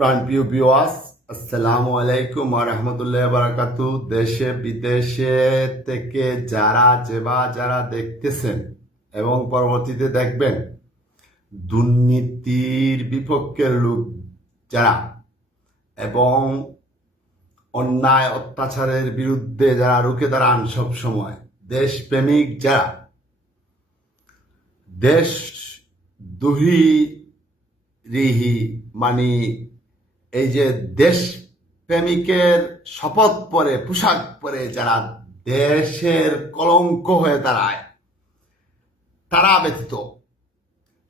প্রাণপ্রিয় ভিউয়ার্স, আসসালামু আলাইকুম ওয়া রাহমাতুল্লাহি ওয়া বারাকাতুহু। দেশে বিদেশে থেকে যারা দেখতেছেন এবং পরবর্তীতে দেখবেন, দুর্নীতির বিপক্ষের লোক যারা এবং অন্যায় অত্যাচারের বিরুদ্ধে যারা রুখে দাঁড়ান, সব সময় দেশপ্রেমিক যারা, দেশ দুহিরিহি মানে এই যে দেশ প্রেমিকের শপথ পরে পোশাক পরে যারা দেশের কলঙ্ক হয়ে দাঁড়ায়, তারা ব্যতীত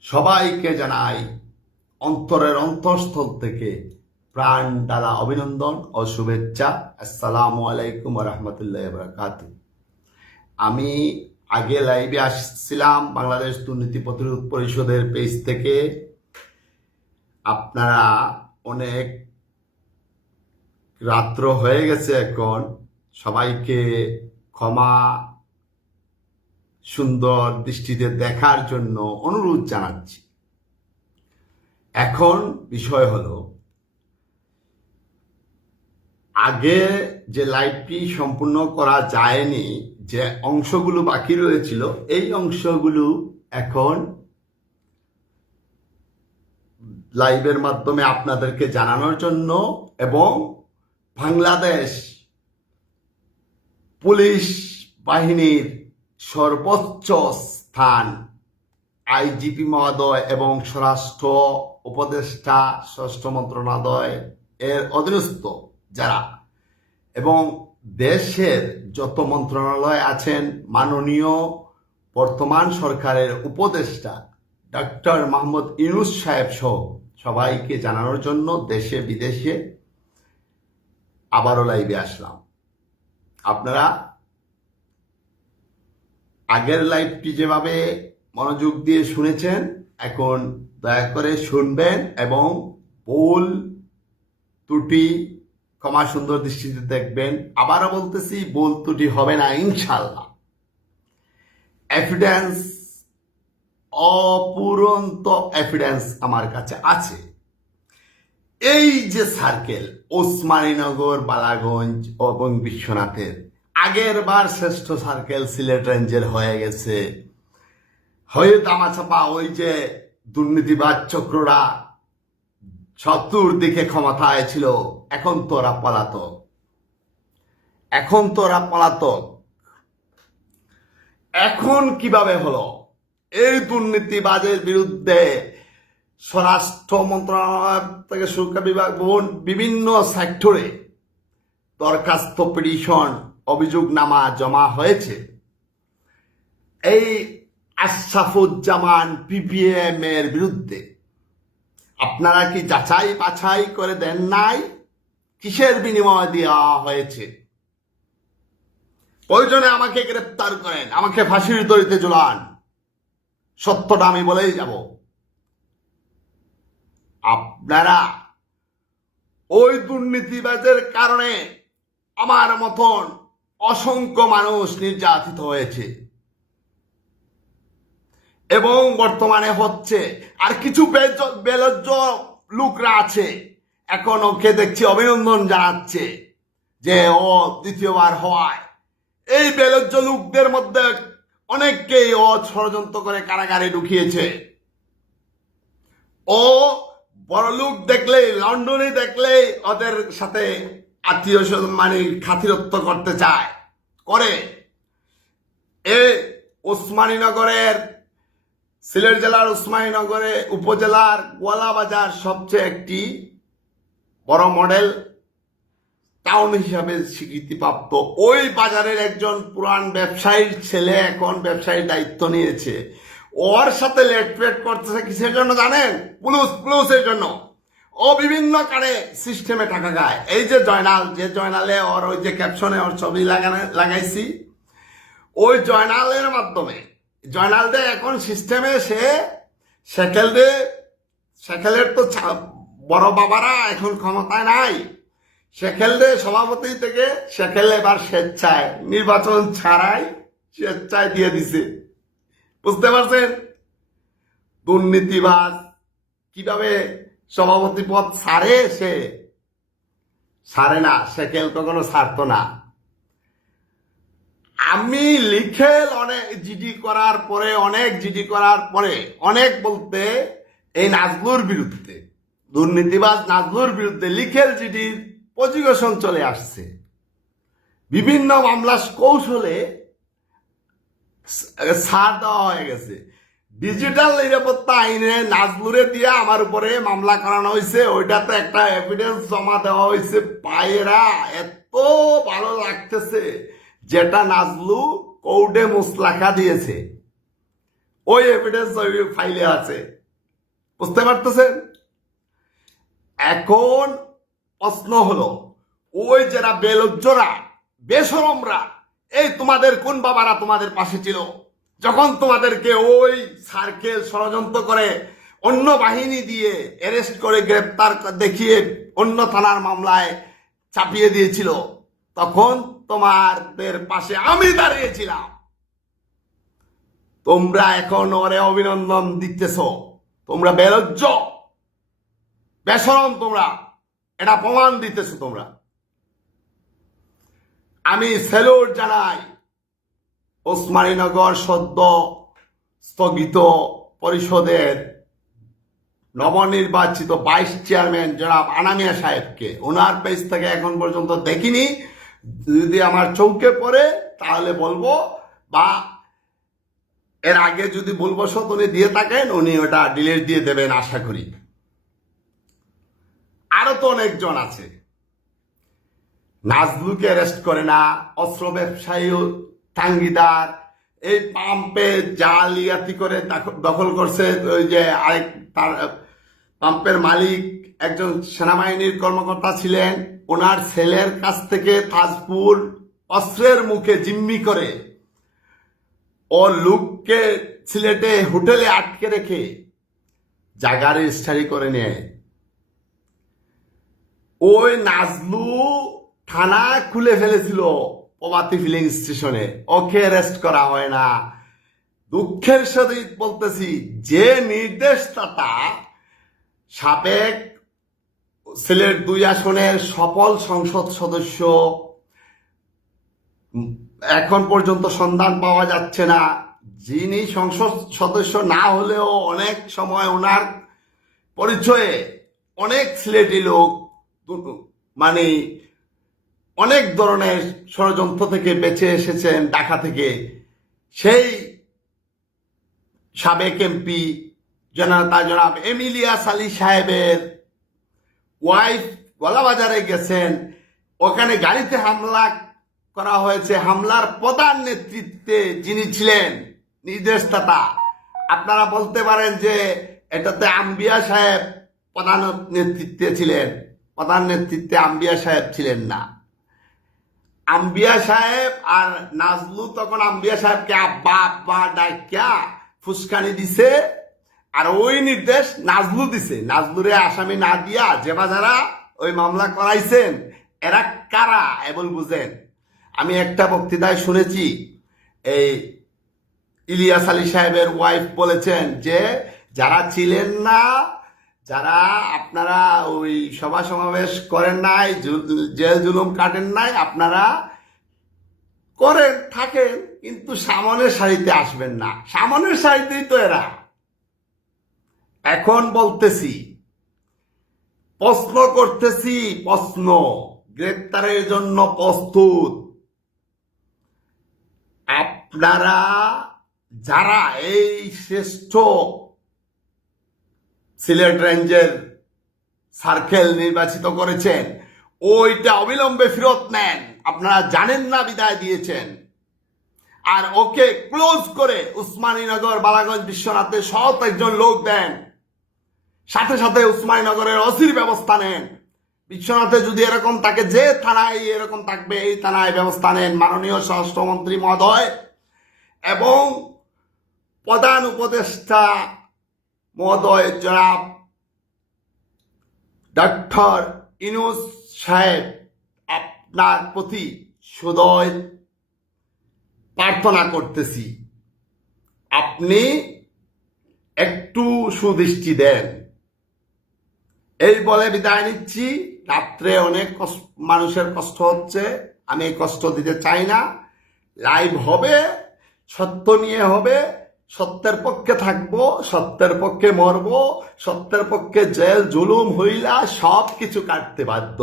সবাইকে জানাই অন্তরের অন্তঃস্থল থেকে প্রাণ ঢালা অভিনন্দন ও শুভেচ্ছা। আসসালামু আলাইকুম ওয়া রাহমাতুল্লাহি ওয়া বারাকাতুহু। আমি আগে লাইভে আসছিলাম বাংলাদেশ দুর্নীতি প্রতিরোধ পরিষদের পেজ থেকে। আপনারা অনেক রাত্র হয়ে গেছে, এখন সবাইকে ক্ষমা সুন্দর দৃষ্টিতে দেখার জন্য অনুরোধ জানাচ্ছি। এখন বিষয় হলো, আগে যে লাইভটি সম্পূর্ণ করা যায়নি, যে অংশগুলো বাকি রয়েছিল, এই অংশগুলো এখন লাইভের মাধ্যমে আপনাদেরকে জানানোর জন্য এবং বাংলাদেশ পুলিশ বাহিনীর সর্বোচ্চ স্থান আইজিপি মহোদয় এবং স্বরাষ্ট্র উপদেষ্টা স্বরাষ্ট্র মন্ত্রণালয় এর অধীনস্থ যারা এবং দেশের যত মন্ত্রণালয় আছেন, মাননীয় বর্তমান সরকারের উপদেষ্টা ডক্টর মোহাম্মদ ইউনূস সাহেব সহ সবাইকে জানানোর জন্য দেশে বিদেশে আবারও লাইভে আসলাম। আপনারা আগের লাইভটি যেভাবে মনোযোগ দিয়ে শুনেছেন, এখন দয়া করে শুনবেন এবং ভুল ত্রুটি ক্ষমা সুন্দর দৃষ্টিতে দেখবেন। আবারও বলতেছি, ভুল ত্রুটি হবে না ইনশাল্লাহ। এভিডেন্স, অপুরন্ত এভিডেন্স আমার কাছে আছে। এই যে সার্কেল ওসমানীনগর, বালাগঞ্জ এবং বিশ্বনাথের, আগের বার শ্রেষ্ঠ সার্কেল সিলেট রেঞ্জের হয়ে গেছে, হয়ে দামাচাপা ওই যে দুর্নীতিবাজ চক্ররা চতুর্দিকে ক্ষমতায় ছিল, এখন তোরা পলাতক। এখন কিভাবে হলো? এই দুর্নীতিবাজের বিরুদ্ধে স্বরাষ্ট্র মন্ত্রণালয় থেকে সুরক্ষা বিভাগ বিভিন্ন সেক্টরে দরখাস্ত, পিটিশন, অভিযোগনামা জমা হয়েছে। এই আশরাফুজ্জামান পিপিএম এর বিরুদ্ধে আপনারা কি যাচাই বাছাই করে দেন নাই? কিসের বিনিময় দেওয়া হয়েছে? প্রয়োজনে আমাকে গ্রেপ্তার করেন, আমাকে ফাঁসির দড়িতে ঝুলান, সত্যটা আমি বলেই যাব। আপনারা ওই দুর্নীতিবাজের কারণে আমার মতন অসংখ্য মানুষ নির্যাতিত হয়েছে এবং বর্তমানে হচ্ছে। আর কিছু বেলজ্জ লোকরা আছে, এখন ওকে দেখছি অভিনন্দন জানাচ্ছে যে ও দ্বিতীয়বার হওয়ায়। এই বেলজ্জ লোকদের মধ্যে অনেককেই ও ষড়যন্ত্র করে কারাগারে ঢুকিয়েছে। ও বড় লোক দেখলেই, লন্ডনে দেখলেই ওদের সাথে আত্মীয় স্বজন মানে খাতিরত্ব করতে চায় করে। ওসমানীনগরের, সিলেট জেলার ওসমানীনগরে উপজেলার গোয়ালাবাজার সবচেয়ে একটি বড় মডেল টাউন হিসাবে স্বীকৃতিপ্রাপ্ত। ওই বাজারের একজন পুরান ব্যবসায়ীর ছেলে এখন ব্যবসায়ীর দায়িত্ব নিয়েছে। ওর সাথে লেটপেট করতেছে কিসের জন্য জানেন? পুলিশের জন্য। ও বিভিন্ন কারে সিস্টেমে টাকা গায়। এই যে জয়নালে ওর ওই যে ক্যাপশনে ওর ছবি লাগাইছি, ওই জয়নালের মাধ্যমে জয়নাল দে এখন সিস্টেমে সে সেকেলের তো বড় বাবারা এখন ক্ষমতায় নাই। সেকেল দে সভাপতি থেকে সেকেল এবার স্বেচ্ছায়, নির্বাচন ছাড়াই স্বেচ্ছায় দিয়ে দিছে। বুঝতে পারছেন দুর্নীতিবাজ কিভাবে সভাপতি পদ ছাড়ে সে? ছাড়ে না, সেকেল কখনো ছাড়তো না। আমি লিখেল অনেক জিডি করার পরে, অনেক বলতে এই নাজলুর বিরুদ্ধে, দুর্নীতিবাজ নাজলুর বিরুদ্ধে লিখেল জিডির প্রজিকিউশন চলে আসছে। বিভিন্ন মামলা কৌশলে ছাড় দেওয়া হয়ে গেছে। ডিজিটাল নিরাপত্তা আইনে নাজলুরে দিয়ে আমার উপরে মামলা করানো হয়েছে, ওইটাতে একটা এভিডেন্স জমা দেওয়া হয়েছে। পায়েরা এত ভালো লাগতেছে, যেটা নাজলু কোর্টে মুসলাখা দিয়েছে ওই এভিডেন্স ওই ফাইলে আছে, বুঝতে পারতেছেন? এখন প্রশ্ন হলো, ওই যারা বেলজ্জরা বেশরমরা, এই তোমাদের কোন বাবারা তোমাদের পাশে ছিল যখন তোমাদেরকে ওই সার্কেল ষড়যন্ত্র করে অন্য বাহিনী দিয়ে অ্যারেস্ট করে গ্রেপ্তার দেখিয়ে অন্য থানার মামলায় চাপিয়ে দিয়েছিল? তখন তোমাদের পাশে আমি দাঁড়িয়েছিলাম। তোমরা এখন ওরে অভিনন্দন দিতেছ, তোমরা বেলজ্জ বেশরম, তোমরা এটা প্রমাণ দিতেছ তোমরা। আমি স্যালুট জানাই ওসমানীনগর সদ্য স্থগিত পরিষদের নবনির্বাচিত ভাইস চেয়ারম্যান জনাব আনামিয়া সাহেবকে। ওনার পেজ থেকে এখন পর্যন্ত দেখিনি, যদি আমার চৌকে পড়ে তাহলে বলবো, বা এর আগে যদি ভুলবশত উনি দিয়ে থাকেন উনি ওটা ডিলিট দিয়ে দেবেন আশা করি। আরো তো অনেকজন আছে। নাজলুকে অ্যারেস্ট করে না, অস্ত্র ব্যবসায়ী টাঙ্গিদার, এই পাম্পে জালিয়াতি করে দখল করছে। ওই যে আরেক তার পাম্পের মালিক একজন সেনাবাহিনীর কর্মকর্তা ছিলেন, ওনার ছেলের কাছ থেকে তাজপুর অস্ত্রের মুখে জিম্মি করে ও লোককে সিলেটে হোটেলে আটকে রেখে জায়গা রেজিস্ট্রি করে নেয়। ওই নাজলু থানা খুলে ফেলেছিল প্রভাতী ফিলিং স্টেশনে, ওকে অ্যারেস্ট করা হয় না। দুঃখের সাথে বলতেছি, যে নির্দেশদাতা সাবেক সিলেট 2 আসনের সফল সংসদ সদস্য, এখন পর্যন্ত সন্ধান পাওয়া যাচ্ছে না। যিনি সংসদ সদস্য না হলেও অনেক সময় ওনার পরিচয়ে অনেক সিলেটি লোক মানে অনেক ধরনের ষড়যন্ত্র থেকে বেঁচে এসেছেন ঢাকা থেকে। সেই সাবেক এমপি জনাব এমিলিয়াস আলী সাহেবের ওয়াইফ গলাবাজারে গেছেন, ওখানে গাড়িতে হামলা করা হয়েছে। হামলার প্রধান নেতৃত্বে যিনি ছিলেন নির্দেশদাতা, আপনারা বলতে পারেন যে এটাতে আম্বিয়া সাহেব প্রধান নেতৃত্বে ছিলেন। প্রধান নেতৃত্বে আম্বিয়া সাহেব ছিলেন না। আম্বিয়া সাহেব আর নাজলু তখন আম্বিয়া সাহেবকে আব্বা আব্বা ডাকিয়া ফুসকানি দিছে, আর ওই নির্দেশ নাজলু দিছে। নাজলুরে আসামি না দিয়া যে যারা ওই মামলা করাইছেন এরা কারা এবল বুঝেন। আমি একটা বক্তৃতায় শুনেছি, এই ইলিয়াস আলী সাহেবের ওয়াইফ বলেছেন যে যারা ছিলেন না, যারা আপনারা ওই সভা সমাবেশ করেন নাই, জেল জুলুম কাটেন নাই, আপনারা করেন থাকেন, কিন্তু সামনের সারিতে আসবেন না। সামনের সারিতেই তো এরা। এখন বলতেছি, প্রশ্ন করতেছি, প্রশ্ন গ্রেপ্তারের জন্য প্রস্তুত আপনারা যারা এই শ্রেষ্ঠ সিলেট রেঞ্জের সার্কেল নির্বাচিত করেছেন, ওইটা অবিলম্বে ফেরত নেন। আপনারা জানেন না বিদায় দিয়েছেন, আর ওকে ক্লোজ করে উসমানীনগর বালাগঞ্জ বিশ্বনাথে সৎ একজন লোক দেন, সাথে সাথে উসমানীনগরের ওসির ব্যবস্থা নেন। বিশ্বনাথে যদি এরকম থাকে, যে থানায় এরকম থাকবে এই থানায় ব্যবস্থা নেন মাননীয় স্বরাষ্ট্রমন্ত্রী মহোদয়, এবং প্রধান উপদেষ্টা মহোদয় জনাব ডক্টর ইউনূস সাহেব, আপনার প্রতি সদয় প্রার্থনা করতেছি, আপনি একটু সুদৃষ্টি দেন। এই বলে বিদায় নিচ্ছি। রাত্রে অনেক মানুষের কষ্ট হচ্ছে, আমি এই কষ্ট দিতে চাই না। লাইভ হবে, সত্য নিয়ে হবে, সত্যের পক্ষে থাকবো, সত্যের পক্ষে মরবো, সত্যের পক্ষে জেল জুলুম হইলা সব কিছু কাটতে বাধ্য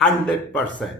100%।